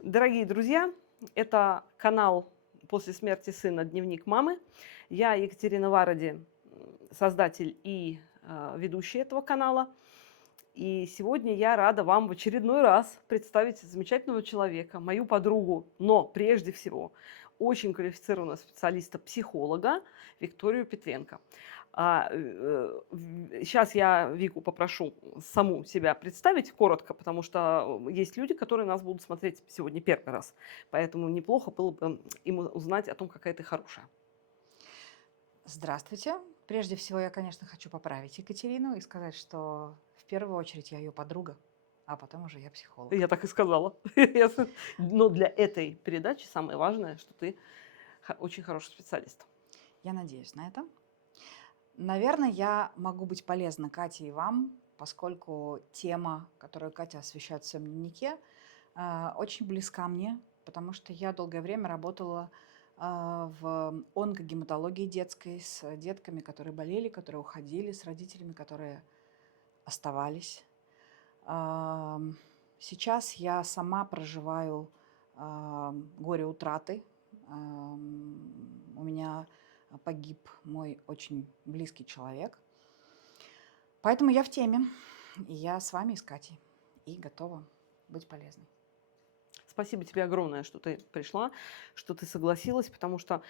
Дорогие друзья, это канал «После смерти сына. Дневник мамы». Я Екатерина Варади, создатель и ведущая этого канала. И сегодня я рада вам в очередной раз представить замечательного человека, мою подругу, но прежде всего очень квалифицированного специалиста-психолога Викторию Петренко. Сейчас я Вику попрошу саму себя представить коротко, потому что есть люди, которые нас будут смотреть сегодня первый раз. Поэтому неплохо было бы им узнать о том, какая ты хорошая. Здравствуйте. Прежде всего, я, конечно, хочу поправить Екатерину и сказать, что в первую очередь я ее подруга, а потом уже я психолог. Я так и сказала. Но для этой передачи самое важное, что ты очень хороший специалист. Я надеюсь на это. Наверное, я могу быть полезна Кате и вам, поскольку тема, которую Катя освещает в своем дневнике, очень близка мне, потому что я долгое время работала в онкогематологии детской с детками, которые болели, которые уходили, с родителями, которые оставались. Сейчас я сама проживаю горе утраты. У меня погиб мой очень близкий человек. Поэтому я в теме. И я с вами, с Катей, и готова быть полезной. Спасибо тебе огромное, что ты пришла, что ты согласилась, потому что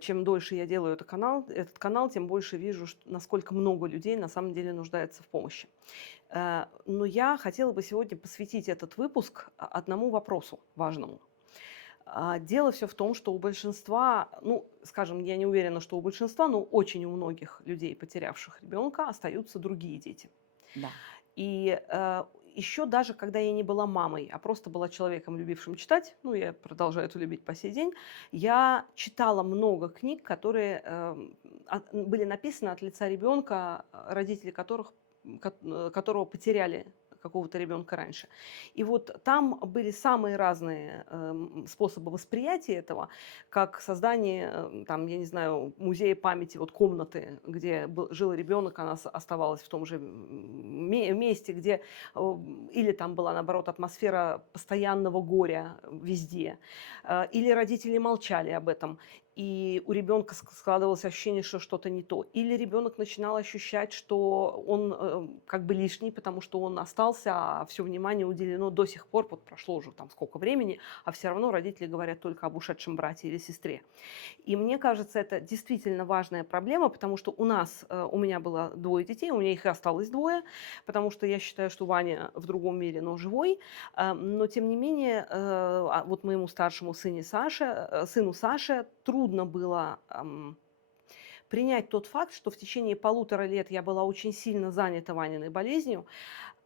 чем дольше я делаю этот канал, тем больше вижу, насколько много людей на самом деле нуждается в помощи. Но я хотела бы сегодня посвятить этот выпуск одному вопросу важному. Дело все в том, что у большинства, ну, скажем, я не уверена, что у большинства, но очень у многих людей, потерявших ребенка, остаются другие дети. Да. И еще даже когда я не была мамой, а просто была человеком, любившим читать, ну, я продолжаю это любить по сей день, я читала много книг, которые были написаны от лица ребенка, родители которого потеряли какого-то ребенка раньше. И вот там были самые разные способы восприятия этого, как создание, там, я не знаю, музея памяти, вот комнаты, где жил ребенок, она оставалась в том же месте, где или там была, наоборот, атмосфера постоянного горя везде, или родители молчали об этом, и у ребенка складывалось ощущение, что что-то не то. Или ребенок начинал ощущать, что он как бы лишний, потому что он остался, а все внимание уделено до сих пор, вот прошло уже там сколько времени, а все равно родители говорят только об ушедшем брате или сестре. И мне кажется, это действительно важная проблема, потому что у меня было двое детей, у меня их и осталось двое, потому что я считаю, что Ваня в другом мире, но живой. Но тем не менее, вот моему старшему сыну Саше трудно было принять тот факт, что в течение 1,5 лет я была очень сильно занята Ваниной болезнью.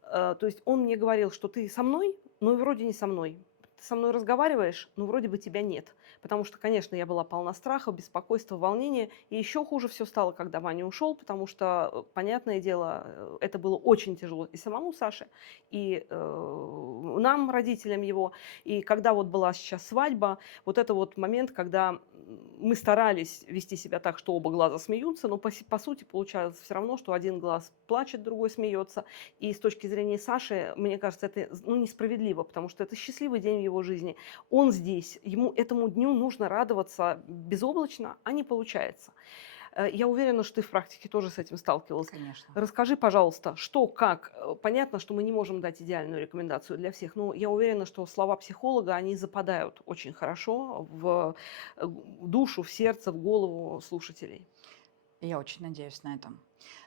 То есть он мне говорил, что ты со мной, но и вроде не со мной. Ты со мной разговариваешь, но вроде бы тебя нет. Потому что, конечно, я была полна страха, беспокойства, волнения. И еще хуже все стало, когда Ваня ушел, потому что, понятное дело, это было очень тяжело и самому Саше, и нам, родителям его. И когда вот была сейчас свадьба, вот это вот момент, когда мы старались вести себя так, что оба глаза смеются, но по сути получалось все равно, что один глаз плачет, другой смеется. И с точки зрения Саши, мне кажется, это несправедливо, потому что это счастливый день в его жизни. Он здесь, ему этому дню нужно радоваться безоблачно, а не получается. Я уверена, что ты в практике тоже с этим сталкивалась. Конечно. Расскажи, пожалуйста, что, как. Понятно, что мы не можем дать идеальную рекомендацию для всех, но я уверена, что слова психолога, они западают очень хорошо в душу, в сердце, в голову слушателей. Я очень надеюсь на это.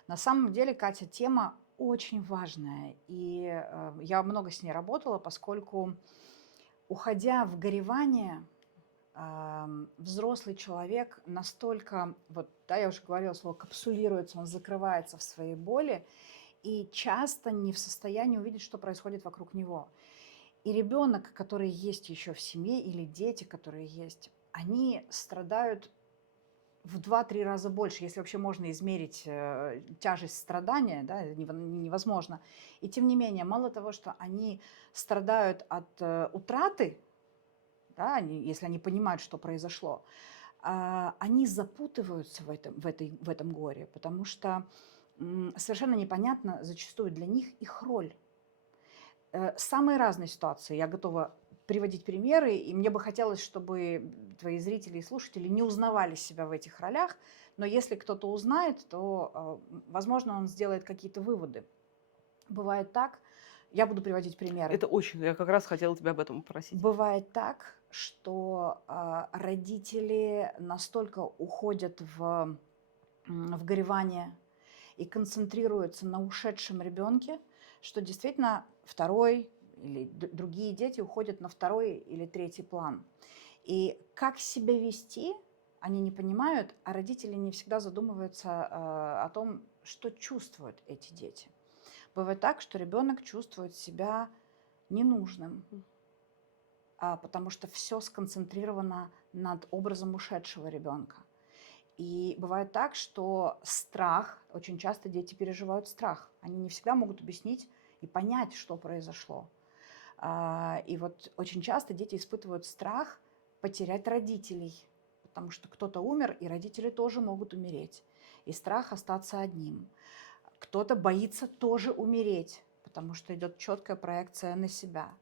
На самом деле, Катя, тема очень важная. И я много с ней работала, поскольку, уходя в горевание, взрослый человек настолько, вот, да, я уже говорила слово капсулируется, он закрывается в своей боли и часто не в состоянии увидеть, что происходит вокруг него. И ребенок, который есть еще в семье, или дети, которые есть, они страдают в 2-3 раза больше, если вообще можно измерить тяжесть страдания, да, невозможно. И тем не менее, мало того, что они страдают от утраты, да, если они понимают, что произошло, они запутываются в этом горе, потому что совершенно непонятно зачастую для них их роль. Самые разные ситуации. Я готова приводить примеры, и мне бы хотелось, чтобы твои зрители и слушатели не узнавали себя в этих ролях, но если кто-то узнает, то, возможно, он сделает какие-то выводы. Бывает так, я буду приводить примеры. Это очень, я как раз хотела тебя об этом попросить. Бывает так, что родители настолько уходят в горевание и концентрируются на ушедшем ребенке, что действительно второй или другие дети уходят на второй или третий план. И как себя вести, они не понимают, а родители не всегда задумываются о том, что чувствуют эти дети. Бывает так, что ребенок чувствует себя ненужным, потому что все сконцентрировано над образом ушедшего ребенка. И бывает так, что страх, очень часто дети переживают страх. Они не всегда могут объяснить и понять, что произошло. И вот очень часто дети испытывают страх потерять родителей, потому что кто-то умер, и родители тоже могут умереть. И страх остаться одним. Кто-то боится тоже умереть, потому что идет четкая проекция на себя.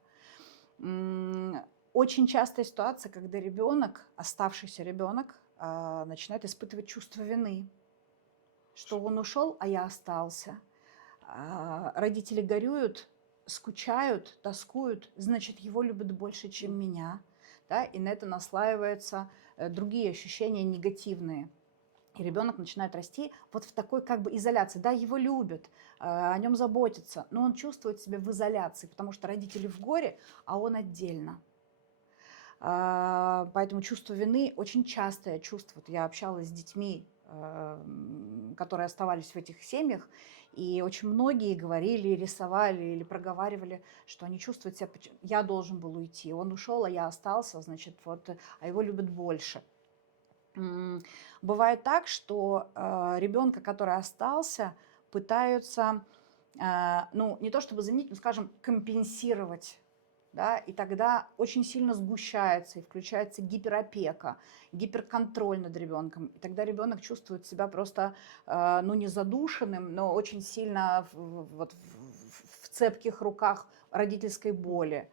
Очень частая ситуация, когда ребенок, оставшийся ребенок, начинает испытывать чувство вины, что он ушел, а я остался. Родители горюют, скучают, тоскуют, значит, его любят больше, чем меня. Да? И на это наслаиваются другие ощущения негативные. И ребенок начинает расти вот в такой как бы изоляции. Да, его любят, о нем заботятся, но он чувствует себя в изоляции, потому что родители в горе, а он отдельно. Поэтому чувство вины очень частое чувство. Вот я общалась с детьми, которые оставались в этих семьях, и очень многие говорили, рисовали или проговаривали, что они чувствуют себя, я должен был уйти, он ушел, а я остался, значит, вот, а его любят больше. Бывает так, что ребенка, который остался, пытаются, ну, не то чтобы заменить, но, скажем, компенсировать. Да, и тогда очень сильно сгущается и включается гиперопека, гиперконтроль над ребенком. И тогда ребенок чувствует себя просто, ну, не задушенным, но очень сильно в цепких руках родительской боли.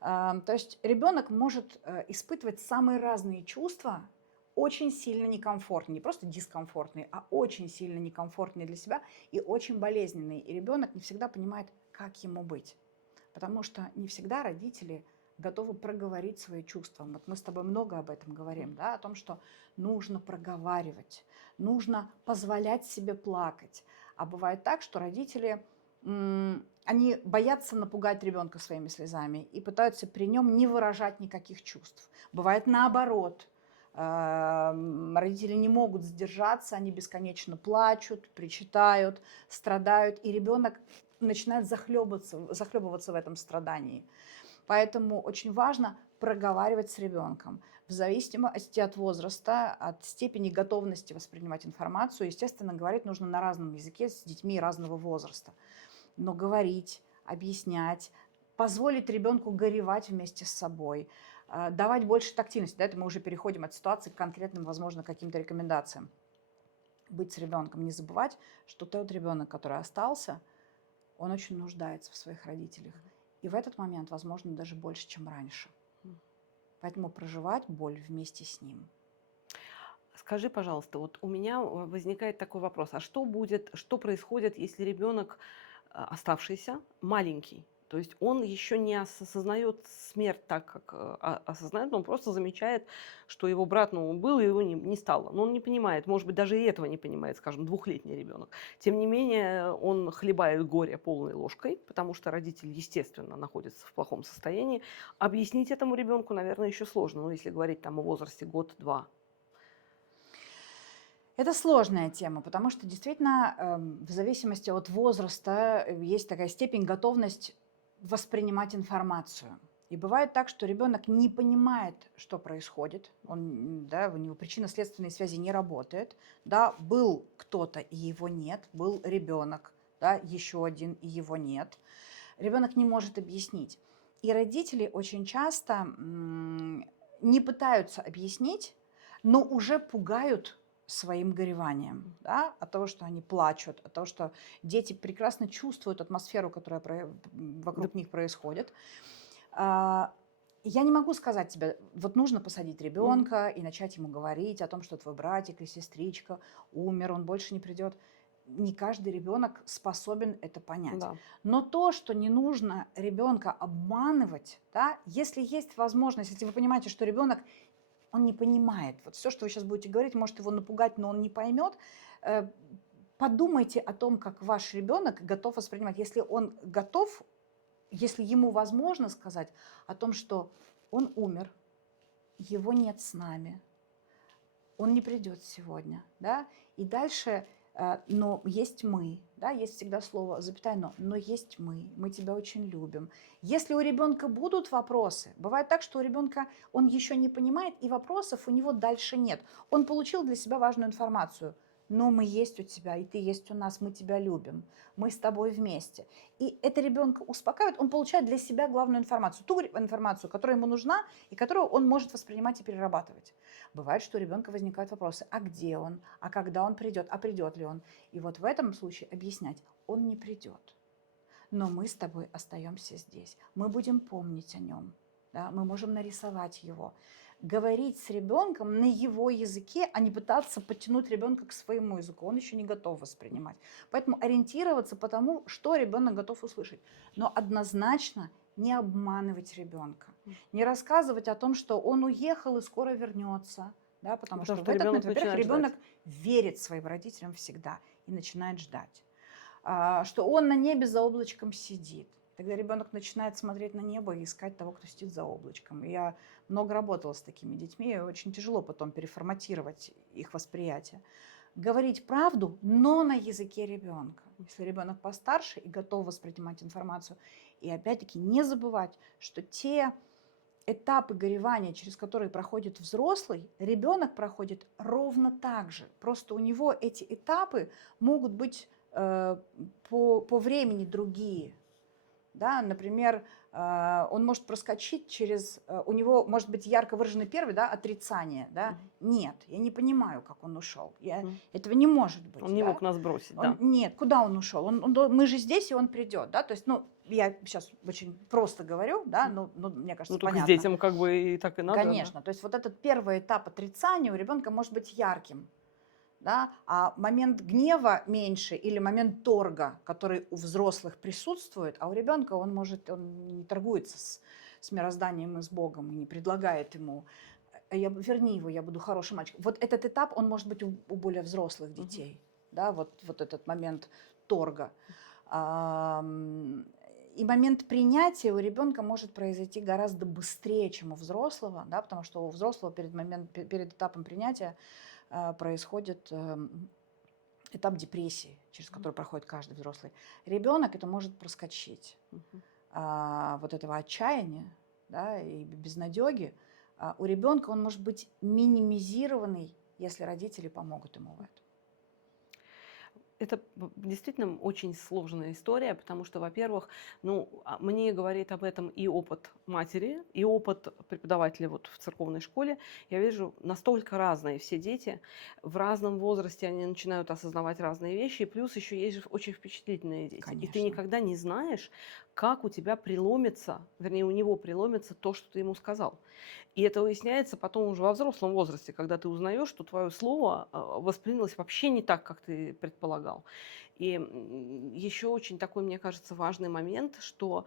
То есть ребенок может испытывать самые разные чувства, очень сильно некомфортные, не просто дискомфортные, а очень сильно некомфортные для себя и очень болезненные. И ребенок не всегда понимает, как ему быть. Потому что не всегда родители готовы проговорить свои чувства. Вот мы с тобой много об этом говорим, да, о том, что нужно проговаривать, нужно позволять себе плакать. А бывает так, что родители, они боятся напугать ребенка своими слезами и пытаются при нем не выражать никаких чувств. Бывает наоборот. Родители не могут сдержаться, они бесконечно плачут, причитают, страдают, и ребенок начинает захлебываться в этом страдании. Поэтому очень важно проговаривать с ребенком. В зависимости от возраста, от степени готовности воспринимать информацию, естественно, говорить нужно на разном языке с детьми разного возраста. Но говорить, объяснять, позволить ребенку горевать вместе с собой, давать больше тактильности. Да, это мы уже переходим от ситуации к конкретным, возможно, каким-то рекомендациям. Быть с ребенком, не забывать, что тот ребенок, который остался, он очень нуждается в своих родителях. И в этот момент, возможно, даже больше, чем раньше. Поэтому проживать боль вместе с ним. Скажи, пожалуйста, вот у меня возникает такой вопрос. А что будет, что происходит, если ребенок оставшийся, маленький? То есть он еще не осознает смерть так, как осознает, он просто замечает, что его брат, ну, был, и его не стало. Но он не понимает, может быть, даже и этого не понимает, скажем, двухлетний ребенок. Тем не менее, он хлебает горе полной ложкой, потому что родитель, естественно, находится в плохом состоянии. Объяснить этому ребенку, наверное, еще сложно, ну, если говорить там о возрасте год-два. Это сложная тема, потому что действительно в зависимости от возраста есть такая степень готовности воспринимать информацию. И бывает так, что ребенок не понимает, что происходит, да, у него причинно-следственные связи не работают. Да, был кто-то, и его нет, был ребенок, да, еще один, и его нет. Ребенок не может объяснить. И родители очень часто не пытаются объяснить, но уже пугают своим гореванием, да, от того, что они плачут, от того, что дети прекрасно чувствуют атмосферу, которая вокруг них происходит. Я не могу сказать тебе, вот нужно посадить ребенка и начать ему говорить о том, что твой братик или сестричка умер, он больше не придет. Не каждый ребенок способен это понять. Да. Но то, что не нужно ребенка обманывать, да, если есть возможность, если вы понимаете, что ребенок, он не понимает, вот все, что вы сейчас будете говорить, может его напугать, но он не поймет, э, подумайте о том, как ваш ребенок готов воспринимать. Если он готов, если ему возможно сказать о том, что он умер, его нет с нами, он не придет сегодня, да, и дальше, но есть мы, да, есть всегда слово, запятая, но есть мы тебя очень любим. Если у ребенка будут вопросы, бывает так, что у ребенка он еще не понимает, и вопросов у него дальше нет. Он получил для себя важную информацию, но мы есть у тебя, и ты есть у нас, мы тебя любим, мы с тобой вместе. И это ребенка успокаивает, он получает для себя главную информацию, ту информацию, которая ему нужна и которую он может воспринимать и перерабатывать. Бывает, что у ребенка возникают вопросы, а где он, а когда он придет, а придет ли он. И вот в этом случае объяснять, он не придет, но мы с тобой остаемся здесь, мы будем помнить о нем, да? Мы можем нарисовать его. Говорить с ребенком на его языке, а не пытаться подтянуть ребенка к своему языку. Он еще не готов воспринимать. Поэтому ориентироваться по тому, что ребенок готов услышать. Но однозначно не обманывать ребенка. Не рассказывать о том, что он уехал и скоро вернется. Да, потому что в этот момент, во-первых, ребенок верит своим родителям всегда и начинает ждать. Что он на небе за облачком сидит. Тогда ребенок начинает смотреть на небо и искать того, кто сидит за облачком. И я много работала с такими детьми, и очень тяжело потом переформатировать их восприятие. Говорить правду, но на языке ребенка. Если ребенок постарше и готов воспринимать информацию. И опять-таки не забывать, что те этапы горевания, через которые проходит взрослый, ребенок проходит ровно так же. Просто у него эти этапы могут быть по времени другие. Да, например, он может проскочить через... У него может быть ярко выраженный первый, да, отрицание. Да? Нет, я не понимаю, как он ушел. Этого не может быть. Он не мог нас бросить, да. Нет, куда он ушел? Мы же здесь, и он придет. Да? То есть, ну, я сейчас очень просто говорю, да, но мне кажется, только понятно. с детям как бы и так и надо. Конечно. Да? То есть вот этот первый этап отрицания у ребенка может быть ярким. Да? А момент гнева меньше или момент торга, который у взрослых присутствует, а у ребенка он не торгуется с мирозданием и с Богом, и не предлагает ему, верни его, я буду хорошим мальчиком. Вот этот этап, он может быть у более взрослых детей, да? Вот этот момент торга. И момент принятия у ребенка может произойти гораздо быстрее, чем у взрослого, да? Потому что у взрослого перед этапом принятия происходит этап депрессии, через который проходит каждый взрослый. Ребенок это может проскочить. Вот этого отчаяния, да, и безнадёги. У ребенка он может быть минимизированный, если родители помогут ему в этом. Это действительно очень сложная история, потому что, во-первых, мне говорит об этом и опыт матери, и опыт преподавателя вот в церковной школе. Я вижу, настолько разные все дети, в разном возрасте они начинают осознавать разные вещи, и плюс еще есть же очень впечатлительные дети. Конечно. И ты никогда не знаешь, как у тебя преломится, вернее, у него преломится то, что ты ему сказал. И это выясняется потом уже во взрослом возрасте, когда ты узнаешь, что твое слово воспринялось вообще не так, как ты предполагал. И еще очень такой, мне кажется, важный момент, что,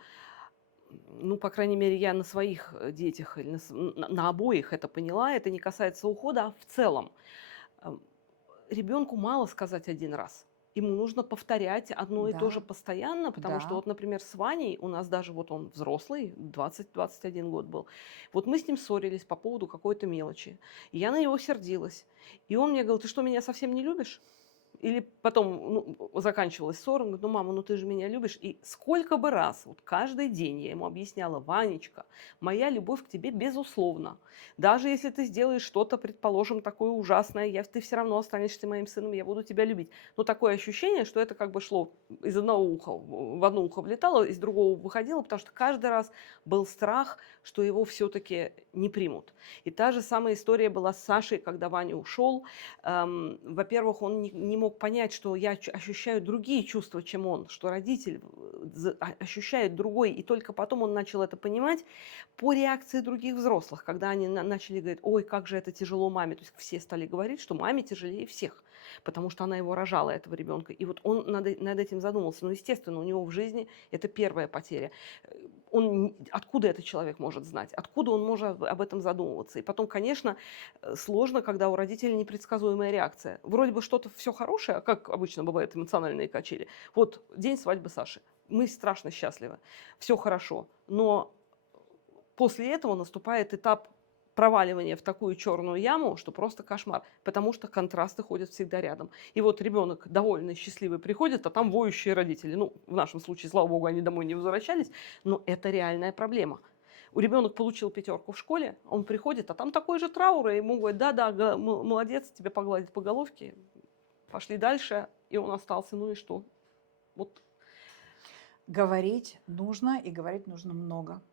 по крайней мере, я на своих детях или на обоих это поняла, это не касается ухода, а в целом. Ребенку мало сказать один раз. Ему нужно повторять одно и то же постоянно, потому что, вот, например, с Ваней, у нас даже вот он взрослый, 20-21 год был, вот мы с ним ссорились по поводу какой-то мелочи, и я на него сердилась. И он мне говорил: ты что, меня совсем не любишь? Или потом заканчивалась ссора, он говорит: мама, ты же меня любишь. И сколько бы раз, вот каждый день я ему объясняла: Ванечка, моя любовь к тебе безусловна. Даже если ты сделаешь что-то, предположим, такое ужасное, ты все равно останешься моим сыном, я буду тебя любить. Но такое ощущение, что это как бы шло из одного уха, в одно ухо влетало, из другого выходило, потому что каждый раз был страх, что его все-таки не примут. И та же самая история была с Сашей, когда Ваня ушел. Во-первых, он не мог мог понять, что я ощущаю другие чувства, чем он, что родитель ощущает другой, и только потом он начал это понимать по реакции других взрослых, когда они начали говорить, ой, как же это тяжело маме. То есть все стали говорить, что маме тяжелее всех, потому что она его рожала, этого ребенка. И вот он над этим задумался. Ну, естественно, у него в жизни это первая потеря. Откуда этот человек может знать? Откуда он может об этом задумываться? И потом, конечно, сложно, когда у родителей непредсказуемая реакция. Вроде бы что-то все хорошее, как обычно бывают эмоциональные качели. Вот день свадьбы Саши. Мы страшно счастливы. Все хорошо. Но после этого наступает этап проваливания в такую черную яму, что просто кошмар, потому что контрасты ходят всегда рядом. И вот ребенок довольный, счастливый приходит, а там воющие родители. Ну, в нашем случае, слава богу, они домой не возвращались, но это реальная проблема. У ребенок получил 5 в школе, он приходит, а там такой же траур, и ему говорят, да-да, молодец, тебе погладить по головке, пошли дальше, и он остался, ну и что? Вот. Говорить нужно, и говорить нужно много.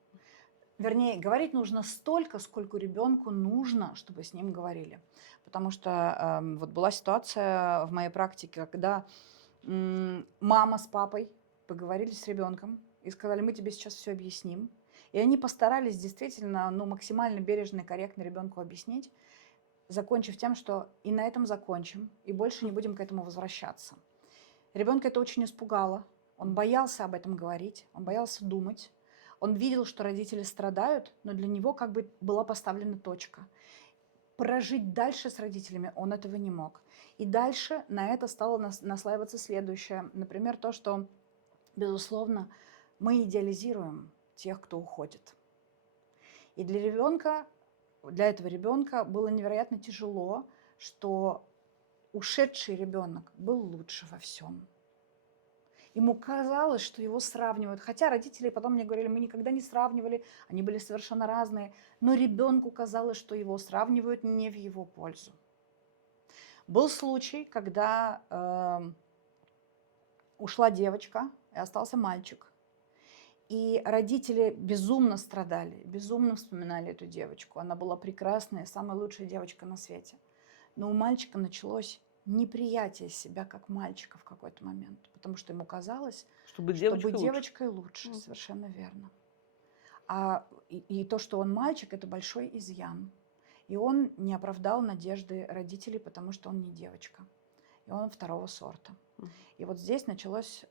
Вернее, говорить нужно столько, сколько ребенку нужно, чтобы с ним говорили. Потому что вот была ситуация в моей практике, когда мама с папой поговорили с ребенком и сказали, мы тебе сейчас все объясним. И они постарались действительно максимально бережно и корректно ребенку объяснить, закончив тем, что и на этом закончим, и больше не будем к этому возвращаться. Ребенка это очень испугало. Он боялся об этом говорить, он боялся думать. Он видел, что родители страдают, но для него как бы была поставлена точка. Прожить дальше с родителями он этого не мог. И дальше на это стало наслаиваться следующее. Например, то, что, безусловно, мы идеализируем тех, кто уходит. И для этого ребенка было невероятно тяжело, что ушедший ребенок был лучше во всем. Ему казалось, что его сравнивают. Хотя родители потом мне говорили, мы никогда не сравнивали, они были совершенно разные. Но ребенку казалось, что его сравнивают не в его пользу. Был случай, когда ушла девочка и остался мальчик. И родители безумно страдали, безумно вспоминали эту девочку. Она была прекрасная, самая лучшая девочка на свете. Но у мальчика началось неприятие себя как мальчика в какой-то момент, потому что ему казалось, чтобы девочкой лучше. Совершенно верно. И то, что он мальчик, это большой изъян. И он не оправдал надежды родителей, потому что он не девочка. И он второго сорта. И вот здесь началась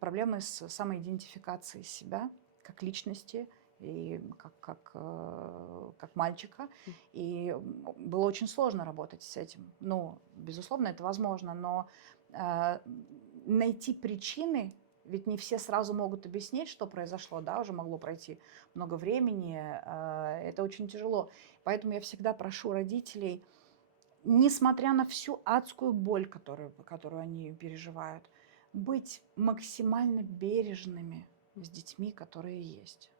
проблемы с самоидентификацией себя как личности и как мальчика. И было очень сложно работать с этим. Ну, безусловно, это возможно, но найти причины, ведь не все сразу могут объяснить, что произошло, да, уже могло пройти много времени, это очень тяжело. Поэтому я всегда прошу родителей, несмотря на всю адскую боль, которую они переживают, быть максимально бережными с детьми, которые есть.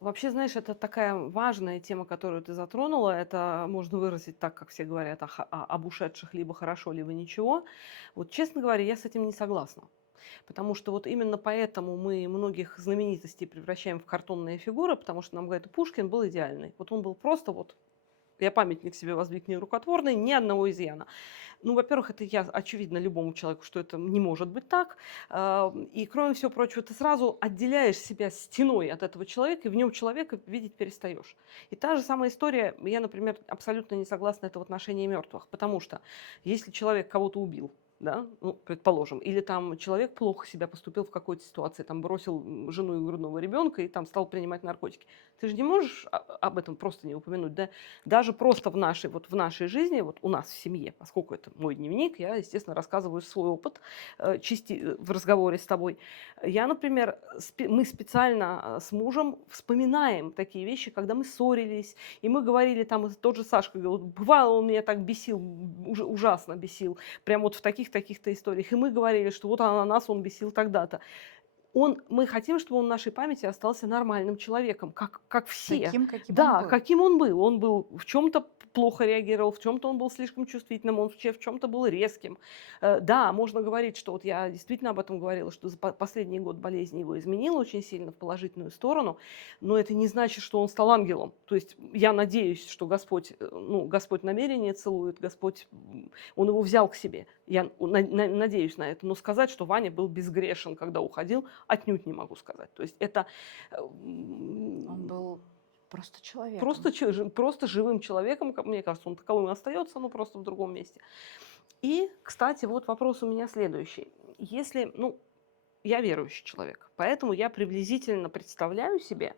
Вообще, знаешь, это такая важная тема, которую ты затронула. Это можно выразить так, как все говорят, об ушедших либо хорошо, либо ничего. Вот, честно говоря, я с этим не согласна. Потому что вот именно поэтому мы многих знаменитостей превращаем в картонные фигуры, потому что нам говорят, Пушкин был идеальный. Вот он был просто вот, я памятник себе воздвиг нерукотворный, ни одного изъяна. Ну, во-первых, это очевидно любому человеку, что это не может быть так. И, кроме всего прочего, ты сразу отделяешь себя стеной от этого человека, и в нем человека видеть перестаешь. И та же самая история, я, например, абсолютно не согласна, это в отношении мертвых. Потому что если человек кого-то убил, да, ну, предположим, или там человек плохо себя поступил в какой-то ситуации, там бросил жену и грудного ребенка и там стал принимать наркотики. Ты же не можешь об этом просто не упомянуть, да? Даже просто в нашей жизни, вот у нас в семье, поскольку это мой дневник, я, естественно, рассказываю свой опыт в разговоре с тобой. Я, например, мы специально с мужем вспоминаем такие вещи, когда мы ссорились, и мы говорили, там тот же Сашка говорил, бывало, он меня так бесил, ужасно бесил, прям вот в таких-то историях. И мы говорили, что вот нас он бесил тогда-то. Мы хотим, чтобы он в нашей памяти остался нормальным человеком, как все. Каким Да, он был. каким он был. Он был в чем-то плохо реагировал, в чем-то он был слишком чувствительным, он в чем-то был резким. Да, можно говорить, что вот я действительно об этом говорила, что за последний год болезнь его изменила очень сильно в положительную сторону, но это не значит, что он стал ангелом. То есть я надеюсь, что Господь, ну, Господь намерение целует, Господь, он его взял к себе. Я надеюсь на это. Но сказать, что Ваня был безгрешен, когда уходил, отнюдь не могу сказать. То есть это... Он был просто человеком. Просто живым человеком, мне кажется, он таковым и остается, но просто в другом месте. И, кстати, вот вопрос у меня следующий. Если, ну, я верующий человек, поэтому я приблизительно представляю себе,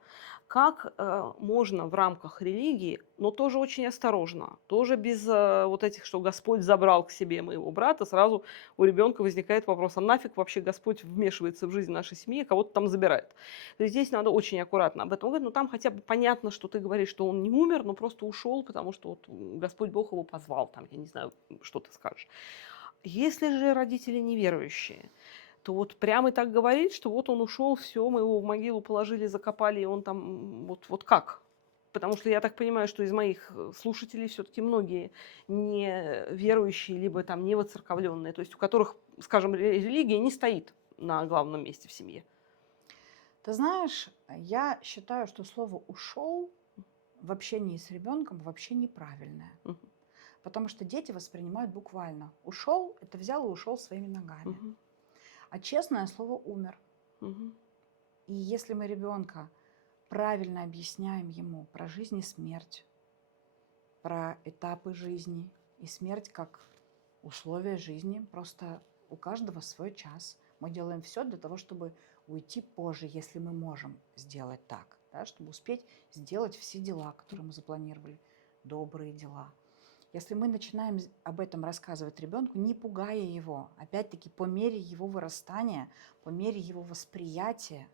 как можно в рамках религии, но тоже очень осторожно, тоже без вот этих, что Господь забрал к себе моего брата, сразу у ребенка возникает вопрос, а нафиг вообще Господь вмешивается в жизнь нашей семьи, кого-то там забирает. То есть здесь надо очень аккуратно об этом говорить, но там хотя бы понятно, что ты говоришь, что он не умер, но просто ушел, потому что вот Господь Бог его позвал, там, я не знаю, что ты скажешь. Если же родители неверующие, то вот прямо и так говорить, что вот он ушел, все, мы его в могилу положили, закопали, и он там вот как? Потому что я так понимаю, что из моих слушателей все-таки многие не верующие, либо там не воцерковленные, то есть у которых, скажем, религия не стоит на главном месте в семье. Ты знаешь, я считаю, что слово «ушел» в общении с ребенком вообще неправильное. Мгм. Потому что дети воспринимают буквально. Ушел – это взял и ушел своими ногами. Мгм. А честное слово «умер». Мгм. И если мы ребенка правильно объясняем ему про жизнь и смерть, про этапы жизни и смерть как условия жизни, просто у каждого свой час. Мы делаем все для того, чтобы уйти позже, если мы можем сделать так, да, чтобы успеть сделать все дела, которые мы запланировали, добрые дела. Если мы начинаем об этом рассказывать ребенку, не пугая его, опять-таки по мере его вырастания, по мере его восприятия,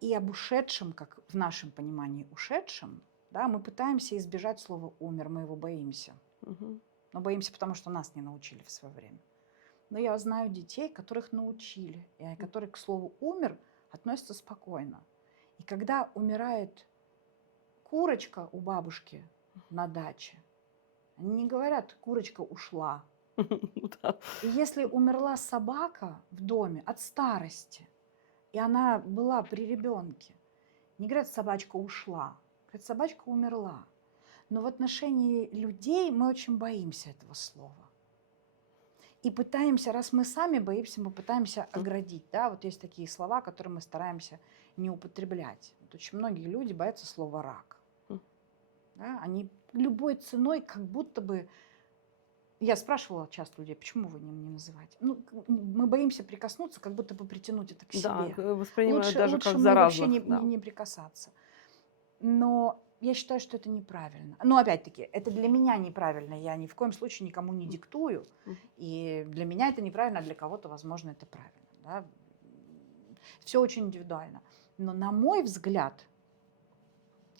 и об ушедшем, как в нашем понимании ушедшем, да, мы пытаемся избежать слова «умер», мы его боимся. Мгм. Но боимся, потому что нас не научили в свое время. Но я знаю детей, которых научили, и которые к слову «умер» относятся спокойно. И когда умирает курочка у бабушки на даче, они не говорят «курочка ушла». Ну да. И если умерла собака в доме от старости, и она была при ребенке, не говорят «собачка ушла», говорят «собачка умерла». Но в отношении людей мы очень боимся этого слова. И пытаемся, раз мы сами боимся, мы пытаемся оградить. Да? Вот есть такие слова, которые мы стараемся не употреблять. Вот очень многие люди боятся слова «рак». Да? Они любой ценой как будто бы... Я спрашивала часто людей, почему вы не называете? Ну, мы боимся прикоснуться, как будто бы притянуть это к себе. Да, воспринимают даже Лучше как мы вообще заразных. Да. не прикасаться. Но я считаю, что это неправильно. Но опять-таки, это для меня неправильно. Я ни в коем случае никому не диктую. И для меня это неправильно, а для кого-то, возможно, это правильно. Да? Все очень индивидуально. Но на мой взгляд,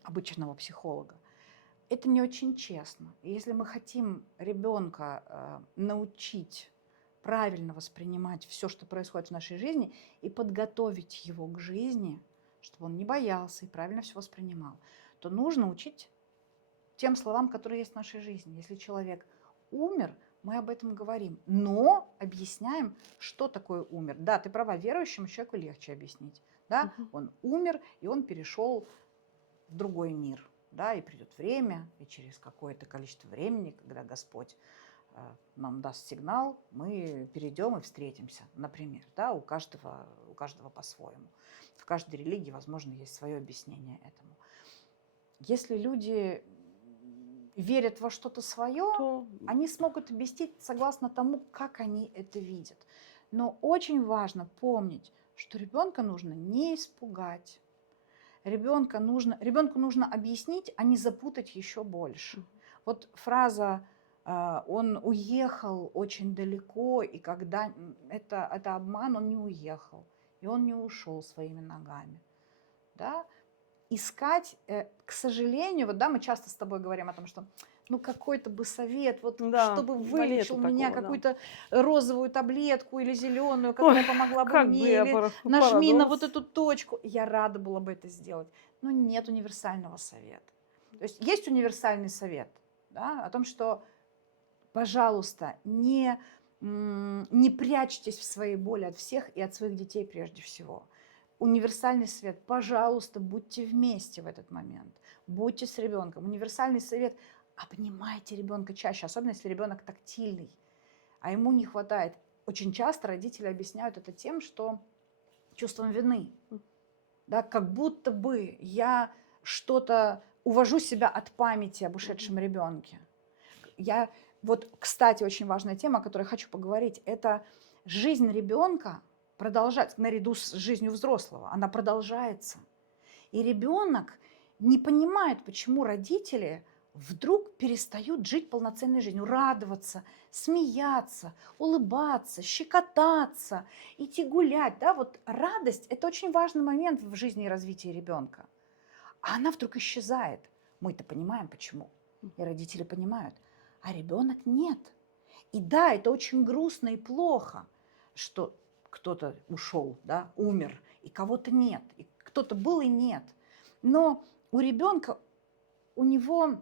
обычного психолога, это не очень честно. И если мы хотим ребенка научить правильно воспринимать все, что происходит в нашей жизни, и подготовить его к жизни, чтобы он не боялся и правильно все воспринимал, то нужно учить тем словам, которые есть в нашей жизни. Если человек умер, мы об этом говорим, но объясняем, что такое умер. Да, ты права, верующему человеку легче объяснить. Да? Он умер, и он перешел в другой мир. Да, и придет время, и через какое-то количество времени, когда Господь нам даст сигнал, мы перейдем и встретимся, например. Да, у каждого по-своему. В каждой религии, возможно, есть свое объяснение этому. Если люди верят во что-то свое, то они смогут объяснить согласно тому, как они это видят. Но очень важно помнить, что ребенка нужно не испугать. Ребенку нужно объяснить, а не запутать еще больше. Вот фраза «он уехал очень далеко», и когда это обман, он не уехал, и он не ушел своими ногами. Да? Искать, к сожалению, вот да, мы часто с тобой говорим о том, что ну какой-то бы совет, вот Да, чтобы да, вылечил нету меня, такого, какую-то розовую таблетку или зеленую, которая помогла бы как мне, бы я или нажми на вот порадовалась. эту точку. Я рада была бы это сделать. Но нет универсального совета. То есть универсальный совет. да, о том, что, пожалуйста, не прячьтесь в своей боли от всех и от своих детей прежде всего. Универсальный совет, пожалуйста, будьте вместе в этот момент, будьте с ребенком. Универсальный совет, обнимайте ребенка чаще, особенно если ребенок тактильный, а ему не хватает. Очень часто родители объясняют это тем, что чувством вины, да, как будто бы я что-то увожу себя от памяти об ушедшем ребенке. Вот, кстати, очень важная тема, о которой хочу поговорить, это жизнь ребенка продолжается наряду с жизнью взрослого, она продолжается. И ребенок не понимает, почему родители вдруг перестают жить полноценной жизнью, радоваться, смеяться, улыбаться, щекотаться, идти гулять. Да? Вот радость – это очень важный момент в жизни и развитии ребенка. А она вдруг исчезает. Мы-то понимаем, почему. И родители понимают. А ребенок нет. И да, это очень грустно и плохо, что кто-то ушел, да, умер, и кого-то нет, и кто-то был и нет. Но у ребенка, у него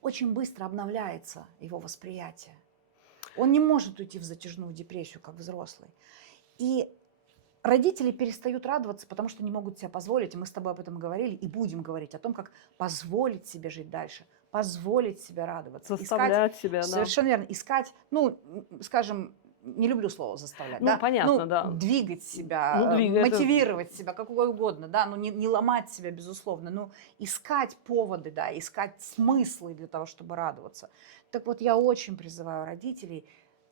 очень быстро обновляется его восприятие. Он не может уйти в затяжную депрессию, как взрослый. И родители перестают радоваться, потому что не могут себе позволить, и мы с тобой об этом говорили, и будем говорить о том, как позволить себе жить дальше, позволить себе радоваться. Заставлять себя, да. Совершенно верно. Искать, скажем, не люблю слово заставлять, Ну, да? понятно, да. Двигать себя, двигать, мотивировать себя, как угодно, да, не ломать себя, безусловно, но искать поводы, да, искать смыслы для того, чтобы радоваться. Так вот, я очень призываю родителей,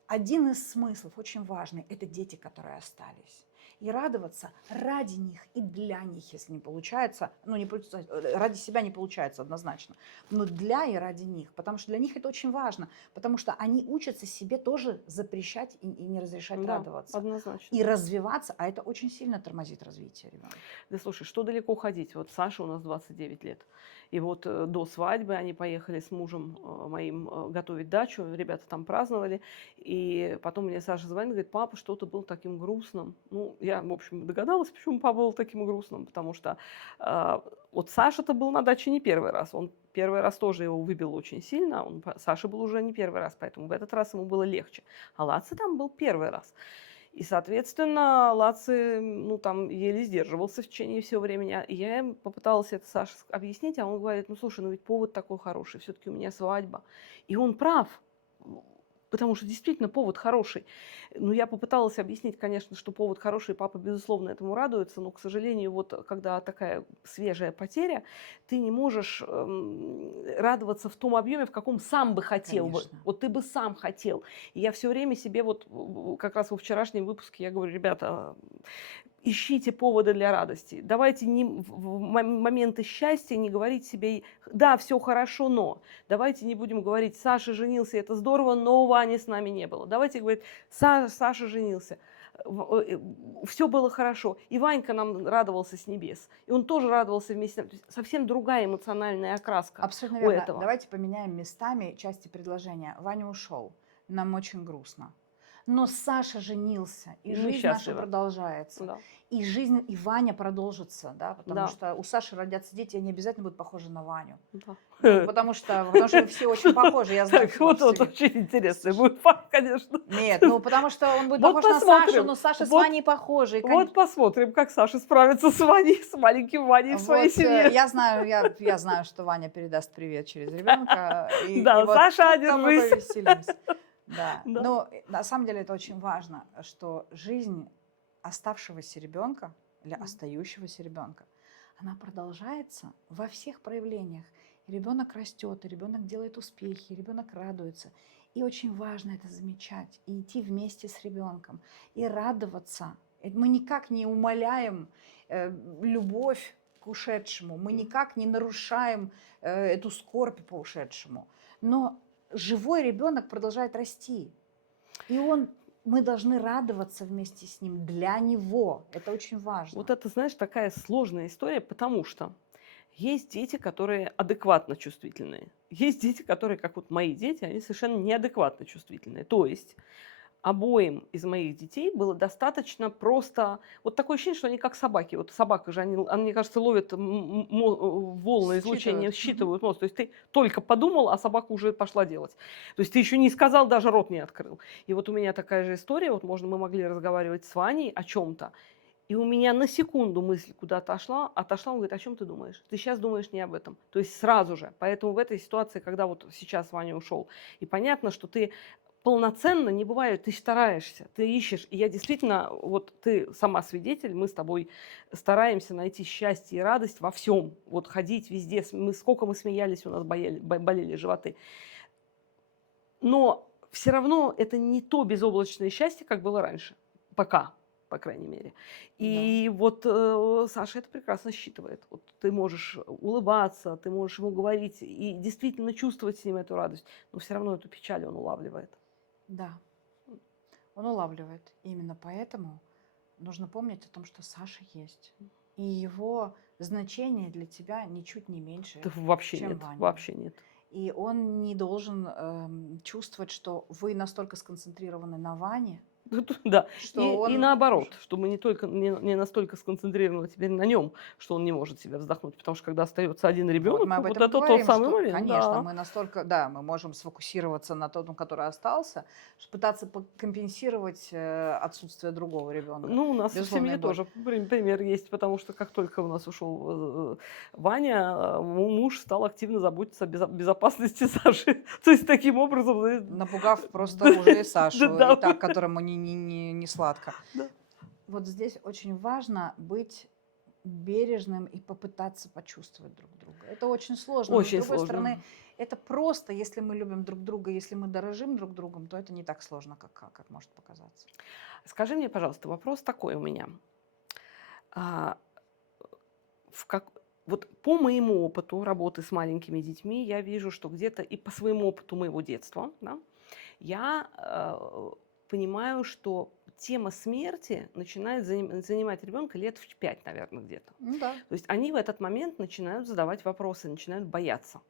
один из смыслов очень важный – это дети, которые остались. И радоваться ради них и для них, если не получается, ради себя не получается однозначно, но для и ради них, потому что для них это очень важно, потому что они учатся себе тоже запрещать и не разрешать радоваться. Однозначно. И развиваться, а это очень сильно тормозит развитие ребенка. Да слушай, что далеко ходить? Вот Саша у нас 29 лет. И вот до свадьбы они поехали с мужем моим готовить дачу. Ребята там праздновали. И потом мне Саша звонит, говорит, папа что-то был таким грустным. Ну, я, в общем, догадалась, почему папа был таким грустным. Потому что вот Саша-то был на даче не первый раз. Он первый раз тоже его выбил очень сильно. Саша был уже не первый раз, поэтому в этот раз ему было легче. А Лаци там был первый раз. И, соответственно, Лаци, там еле сдерживался в течение всего времени. И я им попыталась это Саше объяснить, а он говорит, слушай, ведь повод такой хороший, все-таки у меня свадьба. И он прав, потому что действительно повод хороший. Я попыталась объяснить, конечно, что повод хороший, папа, безусловно, этому радуется, но, к сожалению, вот когда такая свежая потеря, ты не можешь радоваться в том объеме, в каком сам бы хотел. Конечно. Вот ты бы сам хотел. И я все время себе, как раз во вчерашнем выпуске, я говорю, ребята, ищите поводы для радости. Давайте в моменты счастья не говорить себе, да, все хорошо, но. Давайте не будем говорить, Саша женился, это здорово, но Вани с нами не было. Давайте говорить, Саша женился, все было хорошо. И Ванька нам радовался с небес. И он тоже радовался вместе. То есть совсем другая эмоциональная окраска. Абсолютно верно. Этого. Давайте поменяем местами части предложения. Ваня ушел. Нам очень грустно. Но Саша женился, и жизнь наша продолжается. Да. И жизнь и Ваня продолжится, да, потому что у Саши родятся дети, и они обязательно будут похожи на Ваню. Да. Потому что вы все очень похожи, я знаю. Так вот очень интересный будет факт, конечно. Нет, потому что он будет похож на Сашу, но Саша с Ваней похожи. Вот посмотрим, как Саша справится с Ваней, с маленьким Ваней в своей семье. Я знаю, что Ваня передаст привет через ребенка. Да, Саша, держись. Да. Но на самом деле это очень важно, что жизнь оставшегося ребенка или остающегося ребенка, она продолжается во всех проявлениях. Ребенок растет, и ребенок делает успехи, ребенок радуется. И очень важно это замечать, и идти вместе с ребенком, и радоваться. Мы никак не умаляем любовь к ушедшему, мы никак не нарушаем эту скорбь по ушедшему. Но живой ребенок продолжает расти. И мы должны радоваться вместе с ним для него. Это очень важно. Вот это, знаешь, такая сложная история, потому что есть дети, которые адекватно чувствительные. Есть дети, которые, как вот мои дети, они совершенно неадекватно чувствительные. То есть обоим из моих детей было достаточно просто... Вот такое ощущение, что они как собаки. Вот собака же, они, мне кажется, ловят волны волны излучения Считывают. считывают мозг. То есть ты только подумал, а собака уже пошла делать. То есть ты еще не сказал, даже рот не открыл. И вот у меня такая же история. Вот мы могли разговаривать с Ваней о чем-то, и у меня на секунду мысль куда-то отошла, он говорит: о чем ты думаешь? Ты сейчас думаешь не об этом. То есть сразу же. Поэтому в этой ситуации, когда вот сейчас Ваня ушел, и понятно, что ты полноценно не бывает, ты стараешься, ты ищешь. И я действительно, вот ты сама свидетель, мы с тобой стараемся найти счастье и радость во всем. Вот ходить везде, сколько мы смеялись, у нас болели животы. Но все равно это не то безоблачное счастье, как было раньше. Пока, по крайней мере. Да. И вот Саша это прекрасно считывает. Вот ты можешь улыбаться, ты можешь ему говорить и действительно чувствовать с ним эту радость, но все равно эту печаль он улавливает. Да, он улавливает. И именно поэтому нужно помнить о том, что Саша есть. И его значение для тебя ничуть не меньше, Это вообще чем нет, Ваня. вообще нет. И он не должен чувствовать, что вы настолько сконцентрированы на Ване, Да, что и он наоборот, что мы не настолько сконцентрированы теперь на нем, что он не может себе вздохнуть. Потому что когда остается один Вот, ребенок, мы об вот этом и это тот говорим, самый что, момент, конечно, да. мы настолько, да, мы можем сфокусироваться на том, который остался, пытаться компенсировать отсутствие другого ребенка. Ну, у нас в Безусловная семье боль. тоже пример есть, потому что как только у нас ушел Ваня, муж стал активно заботиться о безопасности Саши. То есть таким образом... Напугав просто уже и Сашу, Да, и так, которому не сладко. да. Вот здесь очень важно быть бережным и попытаться почувствовать друг друга. Это очень сложно, но с Очень другой сложно. стороны, это просто, если мы любим друг друга, если мы дорожим друг другом, то это не так сложно, как может показаться. Скажи мне, пожалуйста, вопрос такой у меня. А, в как... Вот по моему опыту работы с маленькими детьми я вижу, что где-то и по своему опыту моего детства, да, я понимаю, что тема смерти начинает занимать ребенка лет в 5, наверное, где-то. Ну да. То есть они в этот момент начинают задавать вопросы, начинают бояться.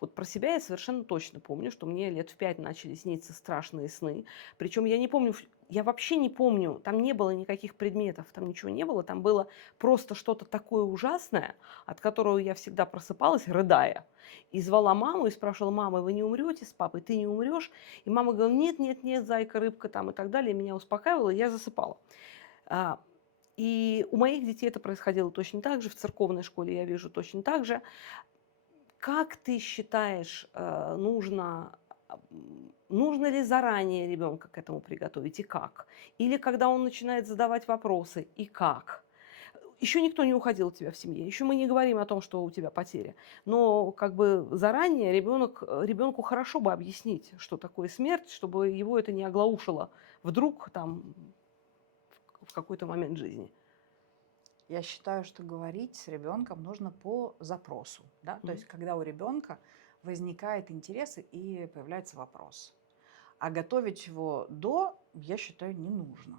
Вот про себя я совершенно точно помню, что мне лет в 5 начали сниться страшные сны. Причем я не помню, я вообще не помню, там не было никаких предметов, там ничего не было, там было просто что-то такое ужасное, от которого я всегда просыпалась, рыдая. И звала маму и спрашивала: мама, вы не умрете с папой, ты не умрешь? И мама говорила: нет, нет, нет, зайка, рыбка там и так далее. И меня успокаивала, и я засыпала. И у моих детей это происходило точно так же, в церковной школе я вижу точно так же. Как ты считаешь, нужно ли заранее ребенка к этому приготовить и как? Или когда он начинает задавать вопросы и как? Еще никто не уходил от тебя в семье, еще мы не говорим о том, что у тебя потери. Но как бы заранее ребенку хорошо бы объяснить, что такое смерть, чтобы его это не оглаушило вдруг там в какой-то момент жизни. Я считаю, что говорить с ребенком нужно по запросу. Да? То есть, когда у ребенка возникает интерес и появляется вопрос. А готовить его я считаю, не нужно.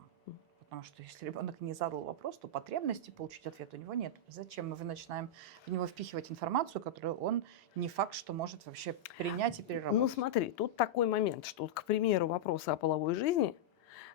Потому что если ребенок не задал вопрос, то потребности получить ответ у него нет. Зачем мы начинаем в него впихивать информацию, которую он не факт, что может вообще принять и переработать? Ну смотри, тут такой момент, что, к примеру, вопросы о половой жизни